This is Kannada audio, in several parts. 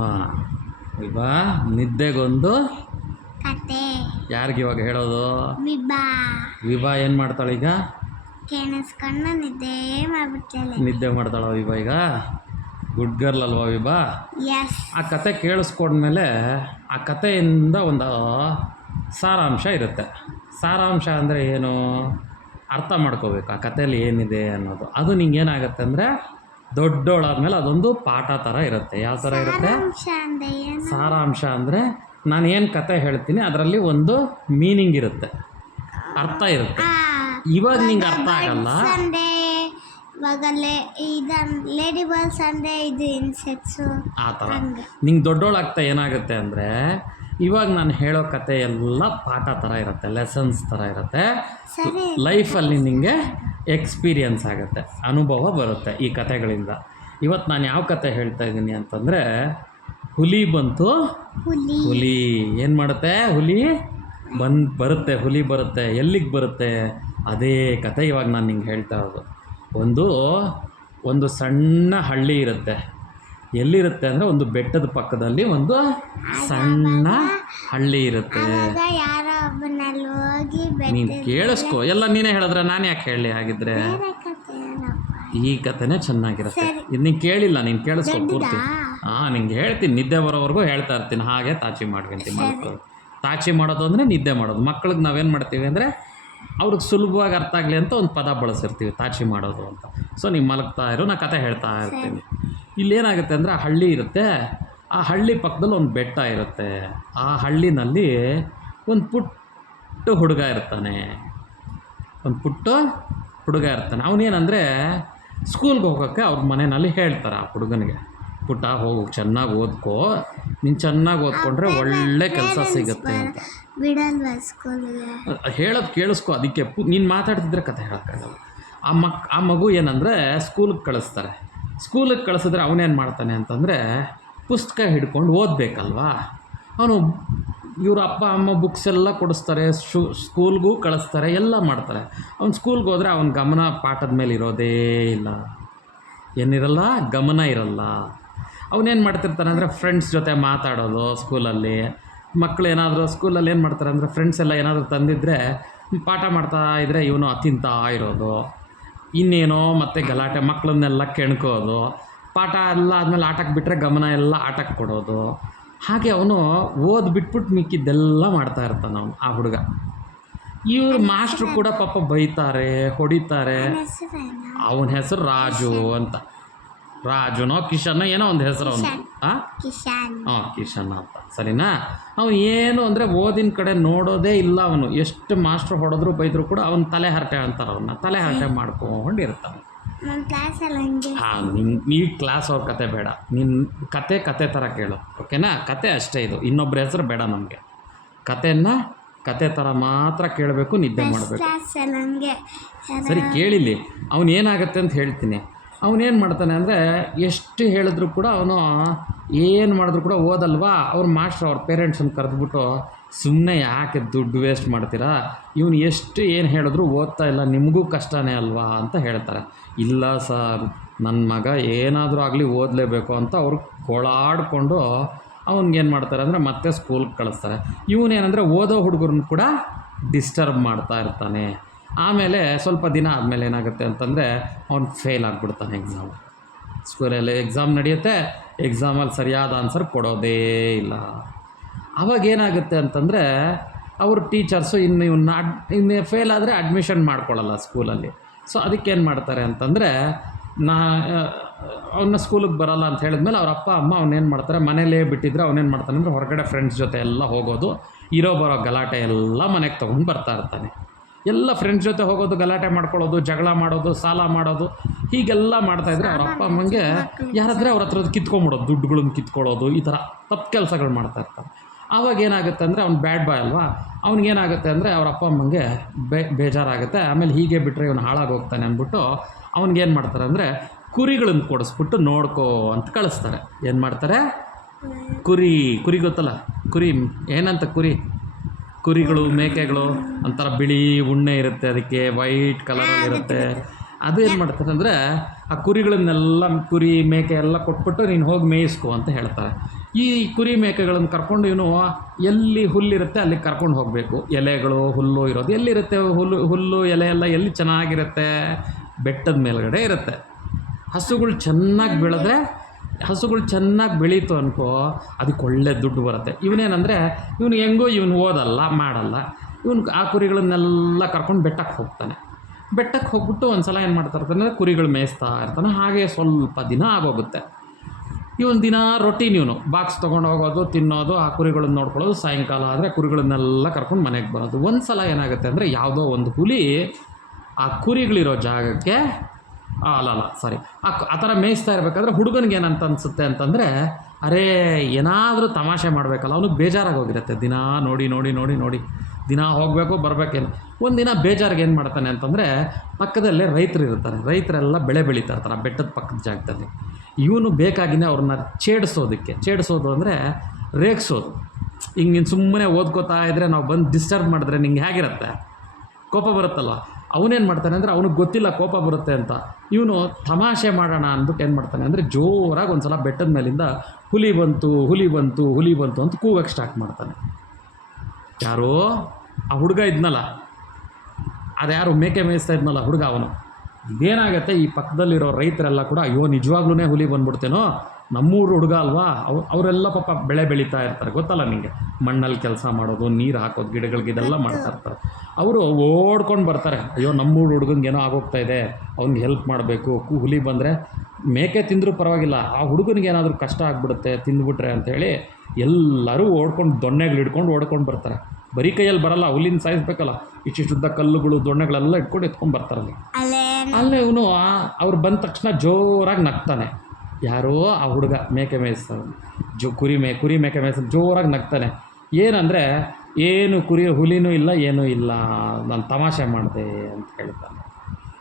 ಹಾಂ. ವಿಭಾ ನಿದ್ದೆಗೊಂದು ಕತೆ. ಯಾರಿಗೆ ಇವಾಗ ಹೇಳೋದು? ವಿಭಾ. ವಿಭಾ ಏನು ಮಾಡ್ತಾಳೆ ಈಗ? ಕೇಳಿಸ್ಕೊಂಡು ನಿದ್ದೆ ಮಾಡ್ಬಿಡ್ತಾಳೆ. ನಿದ್ದೆ ಮಾಡ್ತಾಳ ವಿಭಾ ಈಗ? ಗುಡ್ ಗರ್ಲ್ ಅಲ್ವಾ ವಿಭಾ? ಎಸ್ ಆ ಕತೆ ಕೇಳಿಸ್ಕೊಂಡ್ಮೇಲೆ ಆ ಕಥೆಯಿಂದ ಒಂದು ಸಾರಾಂಶ ಇರುತ್ತೆ. ಸಾರಾಂಶ ಅಂದರೆ ಏನು? ಅರ್ಥ ಮಾಡ್ಕೋಬೇಕು. ಆ ಕಥೆಯಲ್ಲಿ ಏನಿದೆ ಅನ್ನೋದು. ಅದು ನಿಂಗೆ ಏನಾಗುತ್ತೆ ಅಂದರೆ ದೊಡ್ಡೋಳಾದ್ಮೇಲೆ ಅದೊಂದು ಪಾಠ ಥರ ಇರುತ್ತೆ. ಯಾವ ಥರ ಇರುತ್ತೆ? ಸಾರಾಂಶ ಅಂದ್ರೆ ನಾನು ಏನು ಕತೆ ಹೇಳ್ತೀನಿ ಅದರಲ್ಲಿ ಒಂದು ಮೀನಿಂಗ್ ಇರುತ್ತೆ. ಅರ್ಥ ಇರುತ್ತೆ. ಇವಾಗ ನಿಂಗೆ ಅರ್ಥ ಆಗಲ್ಲ. ಇವಾಗ ಲೇಡಿ ಬರ್ಡ್ಸ್ ಅಂದ್ರೆ ಇದು ಇನ್ಸೆಕ್ಟ್ಸು ಆ ಥರ ನಿಂಗೆ ದೊಡ್ಡೋಳಾಗ್ತಾ ಏನಾಗುತ್ತೆ ಅಂದರೆ ಇವಾಗ ನಾನು ಹೇಳೋ ಕತೆ ಎಲ್ಲ ಪಾಠ ಥರ ಇರುತ್ತೆ ಲೆಸನ್ಸ್ ಥರ ಇರುತ್ತೆ. ಲೈಫಲ್ಲಿ ನಿಮಗೆ ಎಕ್ಸ್ಪೀರಿಯನ್ಸ್ ಆಗುತ್ತೆ ಅನುಭವ ಬರುತ್ತೆ ಈ ಕತೆಗಳಿಂದ. ಇವತ್ತು ನಾನು ಯಾವ ಕತೆ ಹೇಳ್ತಾ ಇದ್ದೀನಿ ಅಂತಂದರೆ ಹುಲಿ ಬಂತು. ಹುಲಿ. ಹುಲಿ. ಏನು ಮಾಡುತ್ತೆ? ಹುಲಿ ಬಂದು ಬರುತ್ತೆ ಹುಲಿ ಬರುತ್ತೆ ಎಲ್ಲಿಗೆ ಬರುತ್ತೆ? ಅದೇ ಕತೆ ಇವಾಗ ನಾನು ನಿಂಗೆ ಹೇಳ್ತಾ ಇರೋದು. ಒಂದು ಒಂದು ಸಣ್ಣ ಹಳ್ಳಿ ಇರುತ್ತೆ. ಎಲ್ಲಿರುತ್ತೆ ಅಂದರೆ ಒಂದು ಬೆಟ್ಟದ ಪಕ್ಕದಲ್ಲಿ ಒಂದು ಸಣ್ಣ ಹಳ್ಳಿ ಇರುತ್ತೆ. ನೀನು ಕೇಳಿಸ್ಕೊ. ಎಲ್ಲ ನೀನೇ ಹೇಳಿದ್ರೆ ನಾನು ಯಾಕೆ ಹೇಳಿ ಹಾಗಿದ್ರೆ? ಈ ಕಥೆನೇ ಚೆನ್ನಾಗಿರುತ್ತೆ. ಇದು ನೀನು ಕೇಳಿಲ್ಲ ನೀನು ಕೇಳಿಸ್ಕೊ ಪೂರ್ತಿ. ಹಾಂ ನಿಂಗೆ ಹೇಳ್ತೀನಿ. ನಿದ್ದೆ ಬರೋವರೆಗೂ ಹೇಳ್ತಾ ಇರ್ತೀನಿ. ಹಾಗೆ ತಾಚಿ ಮಾಡ್ಕೊಂತೀನಿ ಮಕ್ಕಳು ತಾಚಿ ಮಾಡೋದು ಅಂದರೆ ನಿದ್ದೆ ಮಾಡೋದು. ಮಕ್ಳಿಗೆ ನಾವೇನು ಮಾಡ್ತೀವಿ ಅಂದರೆ ಅವ್ರಿಗೆ ಸುಲಭವಾಗಿ ಅರ್ಥ ಆಗಲಿ ಅಂತ ಒಂದು ಪದ ಬಳಸಿರ್ತೀವಿ ತಾಚಿ ಮಾಡೋದು ಅಂತ. ಸೊ ನೀವು ಮಲಗ್ತಾ ಇರೋ ನಾ ಕತೆ ಹೇಳ್ತಾ ಇರ್ತೀನಿ. ಇಲ್ಲೇನಾಗುತ್ತೆ ಅಂದರೆ ಆ ಹಳ್ಳಿ ಇರುತ್ತೆ. ಆ ಹಳ್ಳಿ ಪಕ್ಕದಲ್ಲಿ ಒಂದು ಬೆಟ್ಟ ಇರುತ್ತೆ. ಆ ಹಳ್ಳಿನಲ್ಲಿ ಒಂದು ಪುಟ್ಟ ಹುಡುಗ ಇರ್ತಾನೆ. ಒಂದು ಪುಟ್ಟ ಹುಡುಗ ಇರ್ತಾನೆ. ಅವನೇನಂದರೆ ಸ್ಕೂಲ್ಗೆ ಹೋಗೋಕ್ಕೆ ಅವ್ರ ಮನೆಯಲ್ಲಿ ಹೇಳ್ತಾರೆ ಆ ಹುಡುಗನಿಗೆ ಪುಟ್ಟ ಹೋಗು ಚೆನ್ನಾಗಿ ಓದ್ಕೋ. ನೀನು ಚೆನ್ನಾಗಿ ಓದ್ಕೊಂಡ್ರೆ ಒಳ್ಳೆ ಕೆಲಸ ಸಿಗುತ್ತೆ ಅಂತ. ಹೇಳೋದು ಕೇಳಿಸ್ಕೊ ಅದಕ್ಕೆ ಪು ನೀನು ಮಾತಾಡ್ತಿದ್ರೆ ಕತೆ ಹೇಳೋಕ್ಕಾಗಲ್ಲ. ಆ ಮಕ್ ಆ ಮಗು ಏನಂದರೆ ಸ್ಕೂಲ್ಗೆ ಕಳಿಸ್ತಾರೆ. ಸ್ಕೂಲಿಗೆ ಕಳಿಸಿದ್ರೆ ಅವನೇನು ಮಾಡ್ತಾನೆ ಅಂತಂದರೆ ಪುಸ್ತಕ ಹಿಡ್ಕೊಂಡು ಓದಬೇಕಲ್ವಾ? ಅವನು ಇವ್ರ ಅಪ್ಪ, ಅಮ್ಮ ಬುಕ್ಸ್ ಎಲ್ಲ ಕೊಡಿಸ್ತಾರೆ, ಶೂ ಸ್ಕೂಲ್ಗೂ ಕಳಿಸ್ತಾರೆ, ಎಲ್ಲ ಮಾಡ್ತಾರೆ. ಅವ್ನು ಸ್ಕೂಲ್ಗೆ ಹೋದರೆ ಅವನ ಗಮನ ಪಾಠದ ಮೇಲೆ ಇರೋದೇ ಇಲ್ಲ. ಏನಿರಲ್ಲ? ಗಮನ ಇರಲ್ಲ. ಅವನೇನು ಮಾಡ್ತಿರ್ತಾನೆ ಅಂದರೆ ಫ್ರೆಂಡ್ಸ್ ಜೊತೆ ಮಾತಾಡೋದು ಸ್ಕೂಲಲ್ಲಿ ಮಕ್ಕಳು ಏನಾದರೂ ಸ್ಕೂಲಲ್ಲಿ ಏನು ಮಾಡ್ತಾರೆ ಅಂದರೆ ಫ್ರೆಂಡ್ಸ್ ಎಲ್ಲ ಏನಾದರೂ ತಂದಿದ್ದರೆ ಪಾಠ ಮಾಡ್ತಾ ಇದ್ದರೆ ಇವನು ತಿಂತಾ ಇರೋದು. ಇನ್ನೇನೋ ಮತ್ತೆ ಗಲಾಟೆ ಮಕ್ಕಳನ್ನೆಲ್ಲ ಕೆಣ್ಕೋದು ಪಾಠ ಎಲ್ಲ ಆದಮೇಲೆ ಆಟಕ್ಕೆ ಬಿಟ್ಟರೆ ಗಮನ ಎಲ್ಲ ಆಟಕ್ಕೆ ಕೊಡೋದು. ಹಾಗೆ ಅವನು ಓದ್ ಬಿಟ್ಬಿಟ್ಟು ಮಿಕ್ಕಿದ್ದೆಲ್ಲ ಮಾಡ್ತಾ ಇರ್ತಾನೆ ಅವನು ಆ ಹುಡುಗ. ಇವ್ರು ಮಾಸ್ಟ್ರು ಕೂಡ ಪಾಪ ಬೈತಾರೆ ಹೊಡಿತಾರೆ. ಅವನ ಹೆಸರು ರಾಜು ಅಂತ. ರಾಜುನೋ ಕಿಶನ್ ಏನೋ ಒಂದು ಹೆಸರು ಅವನು. ಹಾಂ ಕಿಶಾನ್. ಹಾಂ ಕಿಶನ್ ಅಂತ. ಸರಿನಾ? ಅವನು ಏನು ಅಂದರೆ ಓದಿನ ಕಡೆ ನೋಡೋದೇ ಇಲ್ಲ ಅವನು. ಎಷ್ಟು ಮಾಸ್ಟರ್ ಹೊಡೆದ್ರು ಬೈದ್ರು ಕೂಡ ಅವನು ತಲೆ ಹರಟೆ ಅಂತಾರೆ ಅವನ್ನ ತಲೆ ಹರಟೆ ಮಾಡ್ಕೊಂಡಿರ್ತಾನೆ ಹಾಂ ನಿನ್ ಈ ಕ್ಲಾಸ್ ಅವ್ರ ಕತೆ ಬೇಡ. ನಿನ್ನ ಕತೆ ಕತೆ ಥರ ಕೇಳು. ಓಕೆನಾ ಕತೆ ಅಷ್ಟೇ ಇದು. ಇನ್ನೊಬ್ಬರ ಹೆಸರು ಬೇಡ ನಮಗೆ. ಕತೆನ ಕತೆ ಥರ ಮಾತ್ರ ಕೇಳಬೇಕು ನಿದ್ದೆ ಮಾಡಬೇಕು. ಸರಿ ಕೇಳಿಲಿ ಅವನು ಏನಾಗುತ್ತೆ ಅಂತ ಹೇಳ್ತೀನಿ. ಅವನೇನು ಮಾಡ್ತಾನೆ ಅಂದರೆ ಎಷ್ಟು ಹೇಳಿದ್ರು ಕೂಡ ಅವನು ಏನು ಮಾಡಿದ್ರು ಕೂಡ ಓದಲ್ವಾ? ಅವ್ರ ಮಾಸ್ಟ್ರ್ ಅವ್ರ ಪೇರೆಂಟ್ಸನ್ನು ಕರೆದ್ಬಿಟ್ಟು ಸುಮ್ಮನೆ ಯಾಕೆ ದುಡ್ಡು ವೇಸ್ಟ್ ಮಾಡ್ತೀರಾ? ಇವನು ಎಷ್ಟು ಏನು ಹೇಳಿದ್ರು ಓದ್ತಾ ಇಲ್ಲ, ನಿಮಗೂ ಕಷ್ಟನೇ ಅಲ್ವಾ ಅಂತ ಹೇಳ್ತಾರೆ. ಇಲ್ಲ ಸರ್ ನನ್ನ ಮಗ ಏನಾದರೂ ಆಗಲಿ ಓದಲೇಬೇಕು ಅಂತ ಅವ್ರು ಕೊಳಾಡಿಕೊಂಡು ಅವ್ನಿಗೇನು ಮಾಡ್ತಾರೆ ಅಂದರೆ ಮತ್ತೆ ಸ್ಕೂಲ್ಗೆ ಕಳಿಸ್ತಾರೆ. ಇವನೇನಂದರೆ ಓದೋ ಹುಡುಗರನ್ನ ಕೂಡ ಡಿಸ್ಟರ್ಬ್ ಮಾಡ್ತಾ ಇರ್ತಾನೆ. ಆಮೇಲೆ ಸ್ವಲ್ಪ ದಿನ ಆದಮೇಲೆ ಏನಾಗುತ್ತೆ ಅಂತಂದರೆ ಅವ್ನು ಫೇಲ್ ಆಗಿಬಿಡ್ತಾನೆ ಎಕ್ಸಾಮ್ ಸ್ಕೂಲಲ್ಲಿ ಎಕ್ಸಾಮ್ ನಡೆಯುತ್ತೆ ಎಕ್ಸಾಮಲ್ಲಿ ಸರಿಯಾದ ಆನ್ಸರ್ ಕೊಡೋದೇ ಇಲ್ಲ. ಅವಾಗ ಏನಾಗುತ್ತೆ ಅಂತಂದರೆ ಅವ್ರ ಟೀಚರ್ಸು ಇನ್ನು ಇವನ್ನ ಅಡ್, ಇನ್ನು ಫೇಲ್ ಆದರೆ ಅಡ್ಮಿಷನ್ ಮಾಡ್ಕೊಳ್ಳಲ್ಲ ಸ್ಕೂಲಲ್ಲಿ ಸೊ ಅದಕ್ಕೇನು ಮಾಡ್ತಾರೆ ಅಂತಂದರೆ ನಾ ಅವನ್ನ ಸ್ಕೂಲಿಗೆ ಬರಲ್ಲ ಅಂತ ಹೇಳಿದ್ಮೇಲೆ ಅವ್ರ ಅಪ್ಪ, ಅಮ್ಮ ಅವನೇನು ಮಾಡ್ತಾರೆ, ಮನೇಲೇ ಬಿಟ್ಟಿದ್ರೆ ಅವನೇನು ಮಾಡ್ತಾನೆ ಅಂದರೆ ಹೊರಗಡೆ ಫ್ರೆಂಡ್ಸ್ ಜೊತೆ ಎಲ್ಲ ಹೋಗೋದು, ಇರೋ ಬರೋ ಗಲಾಟೆ ಎಲ್ಲ ಮನೆಗೆ ತೊಗೊಂಡು ಬರ್ತಾ ಇರ್ತಾನೆ. ಎಲ್ಲ ಫ್ರೆಂಡ್ಸ್ ಜೊತೆ ಹೋಗೋದು, ಗಲಾಟೆ ಮಾಡ್ಕೊಳ್ಳೋದು, ಜಗಳ ಮಾಡೋದು, ಸಾಲ ಮಾಡೋದು, ಹೀಗೆಲ್ಲ ಮಾಡ್ತಾಯಿದ್ರೆ ಅವ್ರ ಅಪ್ಪ ಅಮ್ಮಂಗೆ ಯಾರಾದರೆ ಅವ್ರ ಹತ್ರ ಕಿತ್ಕೊಂಬಿಡೋದು, ದುಡ್ಡುಗಳನ್ನ ಕಿತ್ಕೊಳ್ಳೋದು, ಈ ಥರ ತಪ್ಪು ಕೆಲಸಗಳು ಮಾಡ್ತಾ ಇರ್ತಾರೆ. ಆವಾಗ ಏನಾಗುತ್ತೆ ಅಂದರೆ ಅವ್ನು ಬ್ಯಾಡ್ ಬಾಯ್ ಅಲ್ವಾ? ಅವ್ನಿಗೇನಾಗುತ್ತೆ ಅಂದರೆ ಅವ್ರ ಅಪ್ಪ ಅಮ್ಮಂಗೆ ಬೇಜಾರಾಗುತ್ತೆ. ಆಮೇಲೆ ಹೀಗೆ ಬಿಟ್ಟರೆ ಇವನು ಹಾಳಾಗಿ ಹೋಗ್ತಾನೆ ಅಂದ್ಬಿಟ್ಟು ಅವ್ನಿಗೇನು ಮಾಡ್ತಾರೆ ಅಂದರೆ ಕುರಿಗಳನ್ನು ಕೊಡಿಸ್ಬಿಟ್ಟು ನೋಡ್ಕೋ ಅಂತ ಕಳಿಸ್ತಾರೆ. ಏನು ಮಾಡ್ತಾರೆ? ಕುರಿ ಕುರಿ ಗೊತ್ತಲ್ಲ? ಕುರಿ, ಏನಂತ ಕುರಿ? ಕುರಿಗಳು ಮೇಕೆಗಳು ಒಂಥರ ಬಿಳಿ ಉಣ್ಣೆ ಇರುತ್ತೆ ಅದಕ್ಕೆ ವೈಟ್ ಕಲರಲ್ಲಿ ಇರುತ್ತೆ. ಅದು ಏನು ಮಾಡ್ತಾರೆ ಅಂದರೆ ಆ ಕುರಿಗಳನ್ನೆಲ್ಲ ಕುರಿ ಮೇಕೆ ಎಲ್ಲ ಕೊಟ್ಬಿಟ್ಟು ನೀನು ಹೋಗಿ ಮೇಯಿಸ್ಕೊ ಅಂತ ಹೇಳ್ತಾರೆ. ಈ ಕುರಿ ಮೇಕೆಗಳನ್ನು ಕರ್ಕೊಂಡು ಇವನು ಎಲ್ಲಿ ಹುಲ್ಲಿರುತ್ತೆ ಅಲ್ಲಿ ಕರ್ಕೊಂಡು ಹೋಗಬೇಕು. ಎಲೆಗಳು ಹುಲ್ಲು ಇರೋದು ಎಲ್ಲಿರುತ್ತೆ? ಹುಲ್ಲು ಹುಲ್ಲು ಎಲೆ ಎಲ್ಲ ಎಲ್ಲಿ ಚೆನ್ನಾಗಿರುತ್ತೆ? ಬೆಟ್ಟದ ಮೇಲುಗಡೆ ಇರುತ್ತೆ. ಹಸುಗಳು ಚೆನ್ನಾಗಿ ಬೆಳೆದ್ರೆ ಹಸುಗಳು ಚೆನ್ನಾಗಿ ಬೆಳೀತು ಅನ್ಕೋ, ಅದಕ್ಕೆ ಒಳ್ಳೆ ದುಡ್ಡು ಬರುತ್ತೆ. ಇವನೇನಂದರೆ, ಇವನು ಹೆಂಗೋ ಇವನು ಓದಲ್ಲ, ಮಾಡಲ್ಲ. ಇವನು ಆ ಕುರಿಗಳನ್ನೆಲ್ಲ ಕರ್ಕೊಂಡು ಬೆಟ್ಟಕ್ಕೆ ಹೋಗ್ತಾನೆ. ಬೆಟ್ಟಕ್ಕೆ ಹೋಗ್ಬಿಟ್ಟು ಒಂದು ಸಲ ಏನು ಮಾಡ್ತಾ ಇರ್ತಾನೆ ಕುರಿಗಳು ಮೇಯಿಸ್ತಾ ಇರ್ತಾನೆ. ಹಾಗೆ ಸ್ವಲ್ಪ ದಿನ ಆಗೋಗುತ್ತೆ. ಇವನು ದಿನ ರೊಟೀನ್ ಇವನು. ಬಾಕ್ಸ್ ತೊಗೊಂಡು ಹೋಗೋದು, ತಿನ್ನೋದು, ಆ ಕುರಿಗಳನ್ನ ನೋಡ್ಕೊಳ್ಳೋದು, ಸಾಯಂಕಾಲ ಆದರೆ ಕುರಿಗಳನ್ನೆಲ್ಲ ಕರ್ಕೊಂಡು ಮನೆಗೆ ಬರೋದು. ಒಂದು ಸಲ ಏನಾಗುತ್ತೆ ಅಂದರೆ ಯಾವುದೋ ಒಂದು ಹುಲಿ ಆ ಕುರಿಗಳಿರೋ ಜಾಗಕ್ಕೆ ಅಲ್ಲ ಅಲ್ಲ ಸಾರಿ ಆ ಥರ ಮೇಯಿಸ್ತಾ ಇರಬೇಕಾದ್ರೆ ಹುಡುಗನಿಗೆ ಏನಂತ ಅನಿಸುತ್ತೆ ಅಂತಂದರೆ, ಅರೇ, ಏನಾದರೂ ತಮಾಷೆ ಮಾಡಬೇಕಲ್ಲ ಅವನು ಬೇಜಾರಾಗಿ ಹೋಗಿರುತ್ತೆ. ದಿನ ನೋಡಿ ನೋಡಿ ನೋಡಿ ನೋಡಿ. ದಿನ ಹೋಗಬೇಕು, ಬರಬೇಕೇನು. ಒಂದಿನ ಬೇಜಾರಿಗೆ ಏನು ಮಾಡ್ತಾನೆ ಅಂತಂದರೆ, ಪಕ್ಕದಲ್ಲೇ ರೈತರು ಇರ್ತಾರೆ. ರೈತರೆಲ್ಲ ಬೆಳೆ ಬೆಳೀತಾ ಇರ್ತಾರೆ ಆ ಬೆಟ್ಟದ ಪಕ್ಕದ ಜಾಗದಲ್ಲಿ. ಇವನು ಬೇಕಾಗಿನೇ ಅವ್ರನ್ನ ಛೇಡಿಸೋದಕ್ಕೆ. ಛೇಡಿಸೋದು ಅಂದರೆ ರೇಗಿಸೋದು. ಹಿಂಗೆ ಸುಮ್ಮನೆ ಓದ್ಕೋತಾ ಇದ್ದರೆ ನಾವು ಬಂದು ಡಿಸ್ಟರ್ಬ್ ಮಾಡಿದ್ರೆ ನಿಂಗೆ ಹೇಗಿರುತ್ತೆ? ಕೋಪ ಬರುತ್ತಲ್ಲ ಅವನೇನು ಮಾಡ್ತಾನೆ ಅಂದರೆ ಅವನಿಗೆ ಗೊತ್ತಿಲ್ಲ ಕೋಪ ಬರುತ್ತೆ ಅಂತ. ಇವನು ತಮಾಷೆ ಮಾಡೋಣ ಅಂದ್ಬಿಟ್ಟು ಏನು ಮಾಡ್ತಾನೆ ಅಂದರೆ ಜೋರಾಗಿ ಒಂದು ಸಲ ಬೆಟ್ಟದ ಮೇಲಿಂದ ಹುಲಿ ಬಂತು ಹುಲಿ ಬಂತು ಹುಲಿ ಬಂತು ಅಂತ ಕೂಗಕ್ಕೆ ಸ್ಟಾರ್ಟ್ ಮಾಡ್ತಾನೆ. ಯಾರೋ? ಆ ಹುಡುಗ ಇದ್ನಲ್ಲ. ಅದು ಯಾರು ಮೇಕೆ ಮೇಯಿಸ್ತಾ ಇದ್ನಲ್ಲ ಹುಡುಗ ಅವನು. ಇದೇನಾಗತ್ತೆ? ಈ ಪಕ್ಕದಲ್ಲಿರೋ ರೈತರೆಲ್ಲ ಕೂಡ ಅಯ್ಯೋ ನಿಜವಾಗ್ಲೂ ಹುಲಿ ಬಂದ್ಬಿಡ್ತೇನೋ? ನಮ್ಮೂರು ಹುಡುಗ ಅಲ್ವಾ? ಅವ್ ಅವರೆಲ್ಲ ಪಾಪ ಬೆಳೆ ಬೆಳೀತಾ ಇರ್ತಾರೆ. ಗೊತ್ತಲ್ಲ ನಿಮಗೆ ಮಣ್ಣಲ್ಲಿ ಕೆಲಸ ಮಾಡೋದು ನೀರು ಹಾಕೋದು ಗಿಡಗಳಿಗೆ ಇದೆಲ್ಲ ಮಾಡ್ತಾ ಇರ್ತಾರೆ. ಅವರು ಓಡ್ಕೊಂಡು ಬರ್ತಾರೆ. ಅಯ್ಯೋ ನಮ್ಮೂರು ಹುಡುಗಂಗೆ ಏನೋ ಆಗೋಗ್ತಾ ಇದೆ. ಅವ್ನಿಗೆ ಹೆಲ್ಪ್ ಮಾಡಬೇಕು. ಹುಲಿ ಬಂದರೆ ಮೇಕೆ ತಿಂದರೂ ಪರವಾಗಿಲ್ಲ. ಆ ಹುಡುಗನಿಗೆ ಏನಾದರೂ ಕಷ್ಟ ಆಗಿಬಿಡುತ್ತೆ ತಿಂದುಬಿಟ್ರೆ ಅಂಥೇಳಿ ಎಲ್ಲರೂ ಓಡ್ಕೊಂಡು ದೊಣ್ಣೆಗಳು ಹಿಡ್ಕೊಂಡು ಓಡ್ಕೊಂಡು ಬರ್ತಾರೆ. ಬರೀ ಕೈಯಲ್ಲಿ ಬರಲ್ಲ ಹುಲಿನ ಸಾಯಿಸ್ಬೇಕಲ್ಲ ಇಷ್ಟಿಷ್ಟುದ್ದ ಕಲ್ಲುಗಳು ದೊಣ್ಣೆಗಳೆಲ್ಲ ಇಟ್ಕೊಂಡು ಎತ್ಕೊಂಡು ಬರ್ತಾರೆ ಅಲ್ಲಿ. ಅಲ್ಲೇ. ಅಲ್ಲೇ ಇವನು ಅವ್ರು ಬಂದ ತಕ್ಷಣ ಜೋರಾಗಿ ನಗ್ತಾನೆ. ಯಾರೋ ಆ ಹುಡುಗ ಮೇಕೆ ಮೇಯಿಸ್ತಾನೆ. ಜೋ ಕುರಿ ಮೇ ಕುರಿ ಮೇಕೆ ಮೇಯಿಸ್ತಾನೆ ಜೋರಾಗಿ ನಗ್ತಾನೆ. ಏನಂದರೆ ಏನು ಕುರಿಯ ಹುಲಿನೂ ಇಲ್ಲ ಏನೂ ಇಲ್ಲ ನಾನು ತಮಾಷೆ ಮಾಡಿದೆ ಅಂತ ಹೇಳ್ತಾನೆ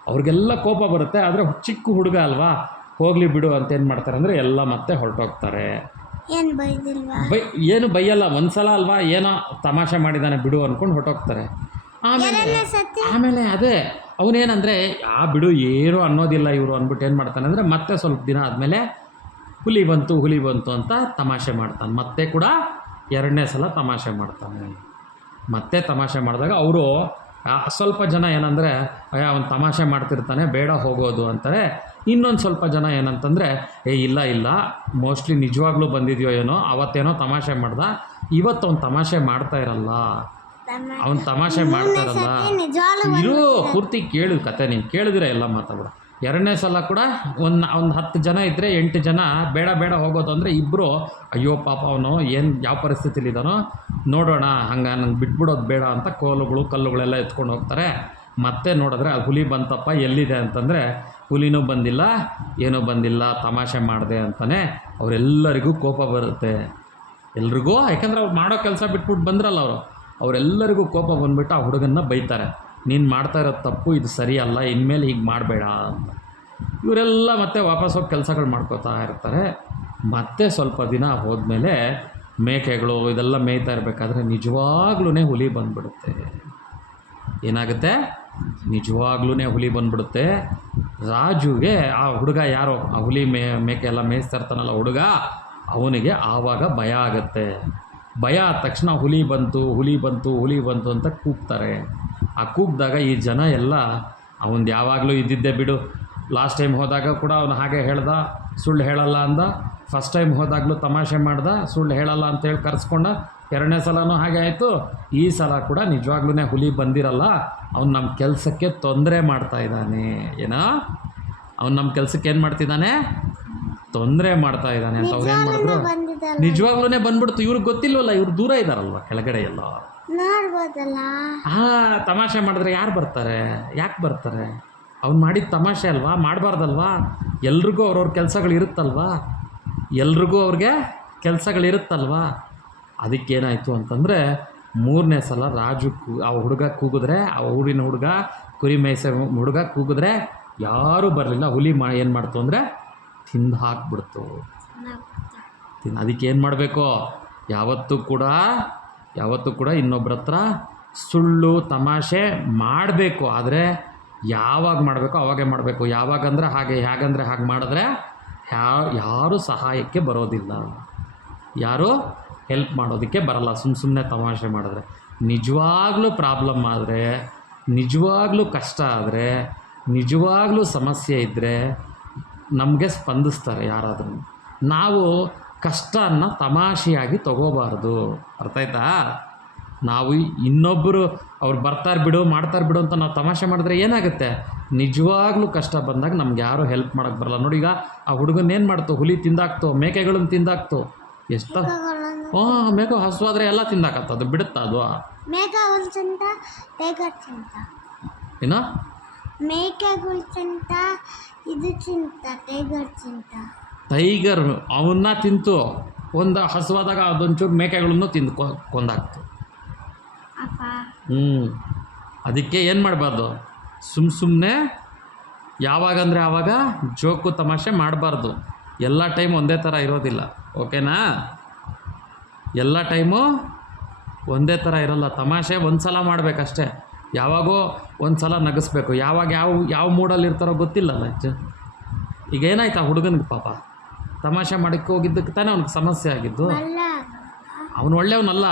ಅವ್ರಿಗೆಲ್ಲ ಕೋಪ ಬರುತ್ತೆ ಆದರೆ ಚಿಕ್ಕ ಹುಡುಗ ಅಲ್ವಾ? ಹೋಗಲಿ ಬಿಡು ಅಂತ ಏನು ಮಾಡ್ತಾರೆ ಅಂದರೆ ಎಲ್ಲ ಮತ್ತೆ ಹೊರಟೋಗ್ತಾರೆ. ಬೈ ಏನು ಬೈಯಲ್ಲ ಒಂದ್ಸಲ ಅಲ್ವಾ ಏನೋ ತಮಾಷೆ ಮಾಡಿದಾನೆ ಬಿಡು ಅಂದ್ಕೊಂಡು ಹೊರಟೋಗ್ತಾರೆ. ಆಮೇಲೆ ಆಮೇಲೆ ಅದೇ ಅವನೇನಂದರೆ ಆ ಬಿಡು ಏನು ಅನ್ನೋದಿಲ್ಲ ಇವರು ಅಂದ್ಬಿಟ್ಟು ಏನು ಮಾಡ್ತಾನೆ ಅಂದರೆ ಮತ್ತೆ ಸ್ವಲ್ಪ ದಿನ ಆದಮೇಲೆ ಹುಲಿ ಬಂತು ಹುಲಿ ಬಂತು ಅಂತ ತಮಾಷೆ ಮಾಡ್ತಾನೆ ಮತ್ತೆ ಕೂಡ ಎರಡನೇ ಸಲ ತಮಾಷೆ ಮಾಡ್ತಾನೆ. ಮತ್ತೆ ತಮಾಷೆ ಮಾಡಿದಾಗ ಅವರು ಸ್ವಲ್ಪ ಜನ ಏನಂದರೆ ಅಯ್ಯ ಅವನು ತಮಾಷೆ ಮಾಡ್ತಿರ್ತಾನೆ ಬೇಡ ಹೋಗೋದು ಅಂತಾರೆ. ಇನ್ನೊಂದು ಸ್ವಲ್ಪ ಜನ ಏನಂತಂದರೆ ಏ ಇಲ್ಲ ಇಲ್ಲ ಮೋಸ್ಟ್ಲಿ ನಿಜವಾಗ್ಲೂ ಬಂದಿದೆಯೋ ಏನೋ ಅವತ್ತೇನೋ ತಮಾಷೆ ಮಾಡ್ದ ಇವತ್ತು ಅವ್ನು ತಮಾಷೆ ಮಾಡ್ತಾ ಇರಲ್ಲ. ಅವ್ನು ತಮಾಷೆ ಮಾಡ್ತಾ ಇರಲ್ಲ. ಇರು ಪೂರ್ತಿ ಕೇಳು ಕತೆ ನೀನು ಕೇಳಿದ್ರೆ ಎಲ್ಲ ಮಾತಾಡ ಎರಡನೇ ಸಲ ಕೂಡ ಒಂದು ಒಂದು ಹತ್ತು ಜನ ಇದ್ದರೆ ಎಂಟು ಜನ ಬೇಡ ಬೇಡ ಹೋಗೋದು ಅಂದರೆ ಇಬ್ಬರು ಅಯ್ಯೋ ಪಾಪ ಅವನು ಏನು ಯಾವ ಪರಿಸ್ಥಿತಿಲಿದ್ದಾನೋ ನೋಡೋಣ, ಹಂಗೆ ನಂಗೆ ಬಿಟ್ಬಿಡೋದು ಬೇಡ ಅಂತ ಕೋಲುಗಳು, ಕಲ್ಲುಗಳೆಲ್ಲ ಎತ್ಕೊಂಡು ಹೋಗ್ತಾರೆ. ಮತ್ತೆ ನೋಡಿದ್ರೆ, ಆ ಹುಲಿ ಬಂತಪ್ಪ, ಎಲ್ಲಿದೆ? ಅಂತಂದರೆ, ಹುಲಿನೂ ಬಂದಿಲ್ಲ, ಏನೂ ಬಂದಿಲ್ಲ, ತಮಾಷೆ ಮಾಡಿದೆ ಅಂತಲೇ ಅವರೆಲ್ಲರಿಗೂ ಕೋಪ ಬರುತ್ತೆ. ಎಲ್ರಿಗೂ, ಯಾಕಂದ್ರೆ ಅವ್ರು ಮಾಡೋ ಕೆಲಸ ಬಿಟ್ಬಿಟ್ಟು ಬಂದ್ರಲ್ಲ ಅವರು. ಅವರೆಲ್ಲರಿಗೂ ಕೋಪ ಬಂದುಬಿಟ್ಟು ಆ ಹುಡುಗನ್ನ ಬೈತಾರೆ. ನೀನು ಮಾಡ್ತಾ ಇರೋದು ತಪ್ಪು ಇದು ಸರಿಯಲ್ಲ ಇನ್ಮೇಲೆ ಹೀಗೆ ಮಾಡಬೇಡ ಅಂತ. ಇವರೆಲ್ಲ ಮತ್ತೆ ವಾಪಸ್ ಹೋಗಿ ಕೆಲಸಗಳು ಮಾಡ್ಕೋತಾ ಇರ್ತಾರೆ. ಮತ್ತೆ ಸ್ವಲ್ಪ ದಿನ ಹೋದ್ಮೇಲೆ ಮೇಕೆಗಳು ಇದೆಲ್ಲ ಮೇಯ್ತಾ ಇರಬೇಕಾದ್ರೆ ನಿಜವಾಗ್ಲೂ ಹುಲಿ ಬಂದ್ಬಿಡುತ್ತೆ. ಏನಾಗುತ್ತೆ? ನಿಜವಾಗ್ಲೂ ಹುಲಿ ಬಂದ್ಬಿಡುತ್ತೆ. ರಾಜುಗೆ ಆ ಹುಡುಗ ಯಾರೋ, ಆ ಹುಲಿ ಮೇ, ಮೇಕೆ ಎಲ್ಲ ಮೇಯಿಸ್ತಾ ಇರ್ತಾನಲ್ಲ ಹುಡುಗ, ಅವನಿಗೆ ಆವಾಗ ಭಯ ಆಗುತ್ತೆ. ಭಯ ಆದ ತಕ್ಷಣ ಹುಲಿ ಬಂತು ಹುಲಿ ಬಂತು ಹುಲಿ ಬಂತು ಅಂತ ಕೂಗ್ತಾರೆ. ಆ ಕೂಗಿದಾಗ ಈ ಜನ ಎಲ್ಲ ಅವನು ಯಾವಾಗಲೂ ಇದ್ದಿದ್ದೆ ಬಿಡು. ಲಾಸ್ಟ್ ಟೈಮ್ ಹೋದಾಗ ಕೂಡ ಅವನು ಹಾಗೆ ಹೇಳ್ದ ಸುಳ್ಳು ಹೇಳಲ್ಲ ಅಂದ. ಫಸ್ಟ್ ಟೈಮ್ ಹೋದಾಗಲೂ ತಮಾಷೆ ಮಾಡ್ದ ಸುಳ್ಳು ಹೇಳಲ್ಲ ಅಂತೇಳಿ ಕರೆಸ್ಕೊಂಡ. ಎರಡನೇ ಸಲನೂ ಹಾಗೆ ಆಯಿತು. ಈ ಸಲ ಕೂಡ ನಿಜವಾಗ್ಲೂ ಹುಲಿ ಬಂದಿರಲ್ಲ. ಅವ್ನು ನಮ್ಮ ಕೆಲಸಕ್ಕೆ ತೊಂದರೆ ಮಾಡ್ತಾ ಇದ್ದಾನೆ. ಏನೋ? ಅವ್ನು ನಮ್ಮ ಕೆಲಸಕ್ಕೆ ಏನು ಮಾಡ್ತಿದ್ದಾನೆ? ತೊಂದರೆ ಮಾಡ್ತಾ ಇದ್ದಾನೆ ಅಂತ ಅವ್ರು ಏನು ಮಾಡಿದ್ರು? ನಿಜವಾಗ್ಲೂ ಬಂದ್ಬಿಡ್ತು. ಇವ್ರಿಗೆ ಗೊತ್ತಿಲ್ವಲ್ಲ ಇವ್ರು ದೂರ ಇದ್ದಾರಲ್ವ ಕೆಳಗಡೆ ಎಲ್ಲ. ನೋಡ್ಬೋದಲ್ಲ? ಆ ತಮಾಷೆ ಮಾಡಿದ್ರೆ ಯಾರು ಬರ್ತಾರೆ? ಯಾಕೆ ಬರ್ತಾರೆ? ಅವ್ನು ಮಾಡಿದ ತಮಾಷೆ ಅಲ್ವಾ? ಮಾಡಬಾರ್ದಲ್ವಾ? ಎಲ್ರಿಗೂ ಅವ್ರವ್ರ ಕೆಲಸಗಳು ಇರುತ್ತಲ್ವಾ? ಎಲ್ರಿಗೂ ಅವ್ರಿಗೆ ಕೆಲಸಗಳಿರುತ್ತಲ್ವಾ ಅದಕ್ಕೇನಾಯಿತು ಅಂತಂದರೆ ಮೂರನೇ ಸಲ ರಾಜು ಕೂ ಆ ಹುಡುಗ ಕೂಗಿದ್ರೆ ಆ ಊರಿನ ಹುಡುಗ ಕುರಿ ಮೇಯ್ಸೋ ಹುಡುಗ ಕೂಗಿದ್ರೆ ಯಾರೂ ಬರಲಿಲ್ಲ. ಹುಲಿ ಮಾ ಏನು ಮಾಡ್ತು ಅಂದರೆ ತಿಂದು ಹಾಕ್ಬಿಡ್ತು. ತಿನ್ ಅದಕ್ಕೆ ಏನು ಮಾಡಬೇಕು? ಯಾವತ್ತೂ ಕೂಡ ಯಾವತ್ತೂ ಕೂಡ ಇನ್ನೊಬ್ಬರ ಹತ್ರ ಸುಳ್ಳು ತಮಾಷೆ ಮಾಡಬೇಕು. ಆದರೆ ಯಾವಾಗ ಮಾಡಬೇಕು, ಅವಾಗೇ ಮಾಡಬೇಕು. ಯಾವಾಗಂದ್ರೆ ಹಾಗೆ ಹೇಗಂದರೆ ಹಾಗೆ ಮಾಡಿದ್ರೆ ಯಾ ಯಾರೂ ಸಹಾಯಕ್ಕೆ ಬರೋದಿಲ್ಲ. ಯಾರೂ ಹೆಲ್ಪ್ ಮಾಡೋದಕ್ಕೆ ಬರಲ್ಲ. ಸುಮ್ಮ ಸುಮ್ಮನೆ ತಮಾಷೆ ಮಾಡಿದ್ರೆ. ನಿಜವಾಗ್ಲೂ ಪ್ರಾಬ್ಲಮ್ ಆದರೆ, ನಿಜವಾಗ್ಲೂ ಕಷ್ಟ ಆದರೆ, ನಿಜವಾಗ್ಲೂ ಸಮಸ್ಯೆ ಇದ್ದರೆ ನಮಗೆ ಸ್ಪಂದಿಸ್ತಾರೆ ಯಾರಾದರೂ. ನಾವು ಕಷ್ಟನ ತಮಾಷೆಯಾಗಿ ತಗೋಬಾರ್ದು. ಅರ್ಥ ಆಯ್ತಾ? ನಾವು ಇನ್ನೊಬ್ಬರು ಅವ್ರು ಬರ್ತಾರೆ ಬಿಡು ಮಾಡ್ತಾರೆ ಬಿಡು ಅಂತ ನಾವು ತಮಾಷೆ ಮಾಡಿದ್ರೆ ಏನಾಗುತ್ತೆ? ನಿಜವಾಗ್ಲೂ ಕಷ್ಟ ಬಂದಾಗ ನಮ್ಗೆ ಯಾರೂ ಹೆಲ್ಪ್ ಮಾಡೋಕ್ಕೆ ಬರಲ್ಲ. ನೋಡಿ ಈಗ ಆ ಹುಡುಗನ ಏನು ಮಾಡ್ತು? ಹುಲಿ ತಿಂದಾಕ್ತು ಮೇಕೆಗಳನ್ನು ತಿಂದಾಕ್ತು. ಎಷ್ಟು? ಹಾಂ ಮೇಕೆ ಹಸುವಾದ್ರೆ ಎಲ್ಲ ತಿಂದಾಕತ್ತ. ಅದು ಬಿಡುತ್ತಾ ಅದು? ಏನ ಮೇಕೆಗಳು ಚಿಂತ. ಇದು ಚಿಂತ ಟೈಗರ್ ಚಿಂತ. ಟೈಗರ್ ಅವನ್ನ ತಿಂತು. ಒಂದು ಹಸುವಾದಾಗ ಅದೊಂಚೂರು ಮೇಕೆಗಳನ್ನು ತಿಂದು ಕೊಂದಾಕ್ತು. ಹ್ಞೂ ಅದಕ್ಕೆ ಏನು ಮಾಡಬಾರ್ದು? ಸುಮ್ಮ ಸುಮ್ಮನೆ ಯಾವಾಗಂದರೆ ಆವಾಗ ಜೋಕು ತಮಾಷೆ ಮಾಡಬಾರ್ದು. ಎಲ್ಲ ಟೈಮ್ ಒಂದೇ ಥರ ಇರೋದಿಲ್ಲ. ಓಕೆನಾ? ಎಲ್ಲ ಟೈಮು ಒಂದೇ ಥರ ಇರೋಲ್ಲ. ತಮಾಷೆ ಒಂದು ಸಲ ಮಾಡಬೇಕಷ್ಟೇ. ಯಾವಾಗೋ ಒಂದು ಸಲ ನಗಿಸ್ಬೇಕು. ಯಾವಾಗ ಯಾವ ಯಾವ ಮೂಡಲ್ಲಿ ಇರ್ತಾರೋ ಗೊತ್ತಿಲ್ಲ ಅಜ್ಜ ಈಗ ಏನಾಯ್ತು ಆ ಹುಡುಗನಿಗೆ ಪಾಪ? ತಮಾಷೆ ಮಾಡಕ್ಕೆ ಹೋಗಿದ್ದಕ್ಕೆ ತಾನೇ ಅವ್ನಿಗೆ ಸಮಸ್ಯೆ ಆಗಿದ್ದು? ಅವನು ಒಳ್ಳೆಯವನಲ್ಲ.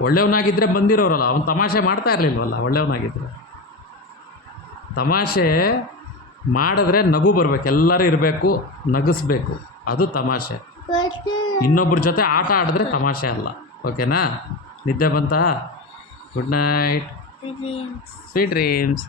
ಒಳ್ಳೆಯವನಾಗಿದ್ದರೆ ಬಂದಿರೋರಲ್ಲ. ಅವನು ತಮಾಷೆ ಮಾಡ್ತಾ ಇರಲಿಲ್ವಲ್ಲ ಒಳ್ಳೆಯವನಾಗಿದ್ದರೆ ತಮಾಷೆ ಮಾಡಿದ್ರೆ ನಗು ಬರಬೇಕು ಎಲ್ಲರೂ ಇರಬೇಕು ನಗಿಸ್ಬೇಕು. ಅದು ತಮಾಷೆ. ಇನ್ನೊಬ್ಬರ ಜೊತೆ ಆಟ ಆಡಿದ್ರೆ ತಮಾಷೆ ಅಲ್ಲ. ಓಕೆನಾ? ನಿದ್ದೆ ಬಂತಾ? Good night. Sweet dreams